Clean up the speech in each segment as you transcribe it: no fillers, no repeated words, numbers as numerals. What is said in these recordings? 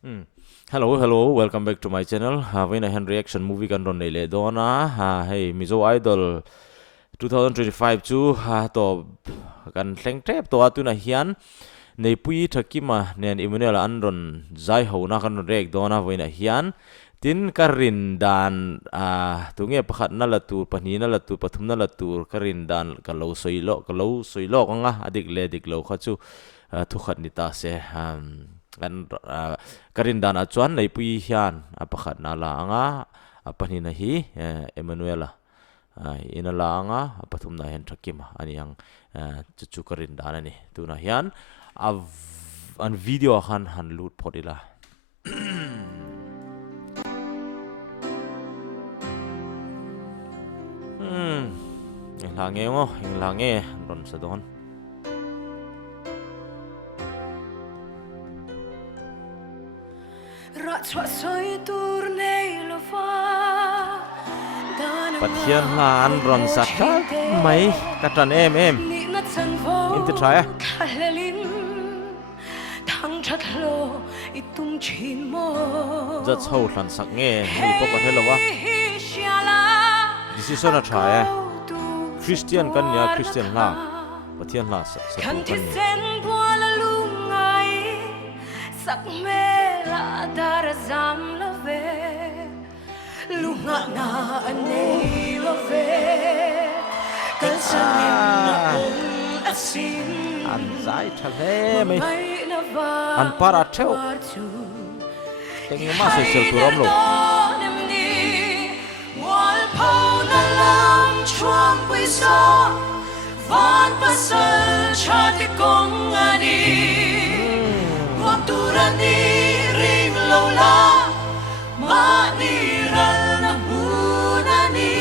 Mm. Hello, welcome back to my channel. When I hand reaction movie kan ron nei le dona. Hey, Mizo Idol 2025 chu to kan thleng trep to atu na hian nei pui thakima nen Emmanuel Andron zai ho na kan rek dona voina hian tin karin dan tunge pakhat na latu pani na latu pathum na latu karin dan kalo soilo nga adik le dik lo khachu thukhat ni ta se kan karin dan achuan nei pui hian pakhat na la anga pani na hi Emmanuel ina la anga pathum na hen thakima ani yang chu karin dan ani tuna hian an video han lut podila Lange ron sa doon. Pathian laan ron sa may katan em into try that's how lan sak nge ni pok hello wa this is on a try Christian kan ya Christian la pathian la sa kan sak mela darazam love lunga na anei love kansanin na asin an zai thale mai an para theu teng ma so sel turam lo wal pau na lam chuang pui so van pasal chati kong ani Turani ring lola maniral na munani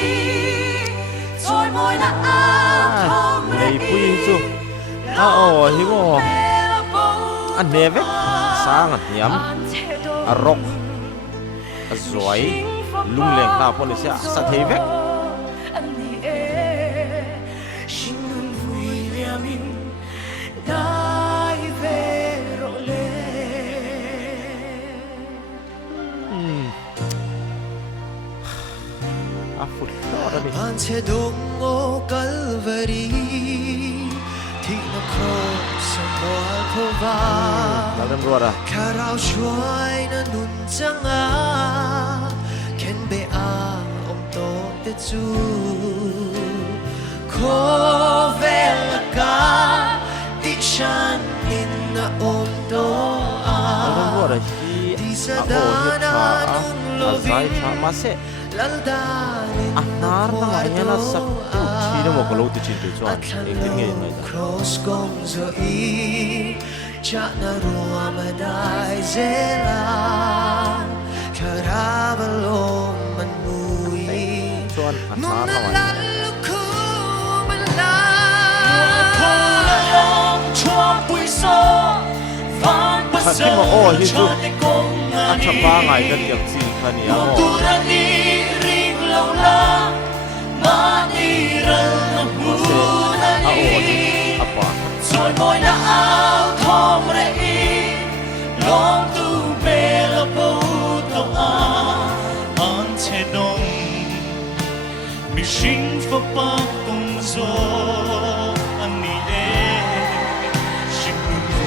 soy moy na atom nei pui chu hingo an neve sang at nyam arok azoi lungleng na pon sia sa thevek Ante dongo Calvary Tina cross mo alpova dalam ruara Karau shuai na nun changa Ken be a om to te chu Ko velaka Di shan in na om to dalam ruara hi Di sadana nun lovin mase Laldanin nar na ngayon na sa chino mo kalau tu cinta cuan ingin ngayon na ita cross kong zo i cha na ruwa maday zela karabalo man mui cuan nar na ngayon kasi mo hizo at sa bangay na tiyak si kaniya mo Soy moy na ao thom re i long tu bela po to an che dong mi shin fa pa kong zo an ni shin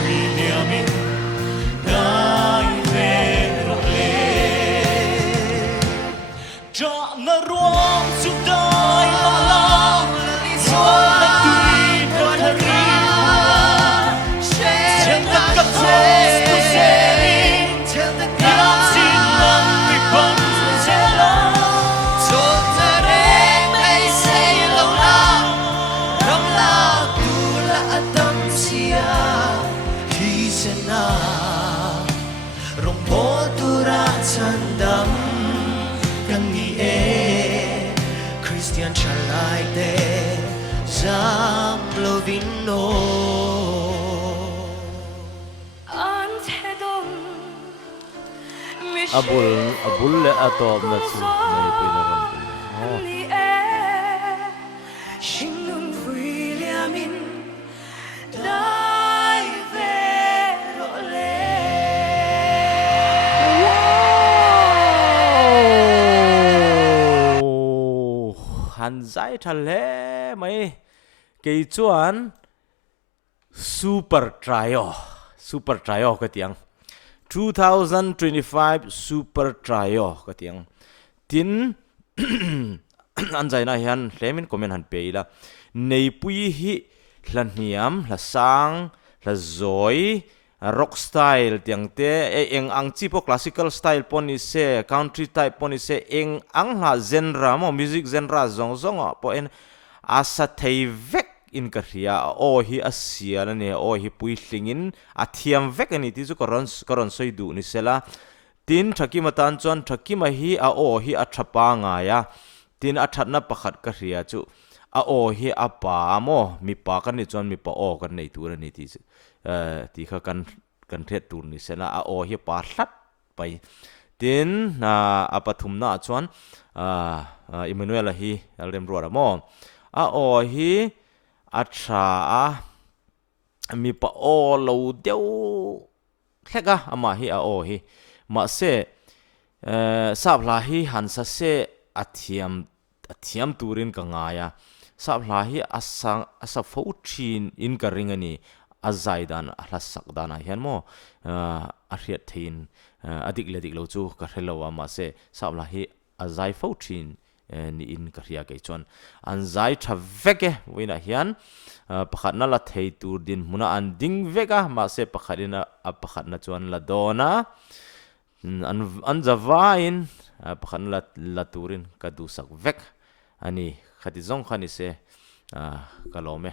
ri ni amin dai ve ro le ja na ruang su dai la la so la tui po thari Christian chalai de zam lovino abul le atom na chu nei pinaram Shingun Williamin zai tha le mai ke chuan super trio ka tiang 2025 super trio ka tiang tin an zai na hian hlemin comment han pe la nei pui hi hlaniam hla sang hla zoi rock style tiang te eng ang chi po classical style poni se country type poni se eng ang hla genre mo music genre zong po en asa thei vek in ka ria o hi asia na ne o hi pui hlingin a thiam vek ani ti chu karon soi du ni sela tin thakima tan chuan thakima hi a o hi a thapa nga ya tin a thatna pakhat ka ria chu a o hi a pa mo mi pa kan ni chuan mi pa o kan nei tur ani ti ti kha kan thet tur ni sela a o hi pa hlat pai tin na a pathum na chuan Emmanuel hi alrem ro ra mo a o hi a tha mi pa o lo deu thlega ama hi a o hi ma se sabla hi hansa se athiam turin ka nga ya sabla hi asa fauchin in ka ringani azaidan ahla sakdana hian mo a riat thein adik ledik lo chu ka hrelowa ma se sabla hi azai fauchin ni in ka ria ke chon an zai tha veke wina hian pakhat na la thei tur din muna an ding veka ma se pakhatina a pakhat na chuan la dona an zawain pakhat na la turin ka du sak vek ani khati zong khani se kalome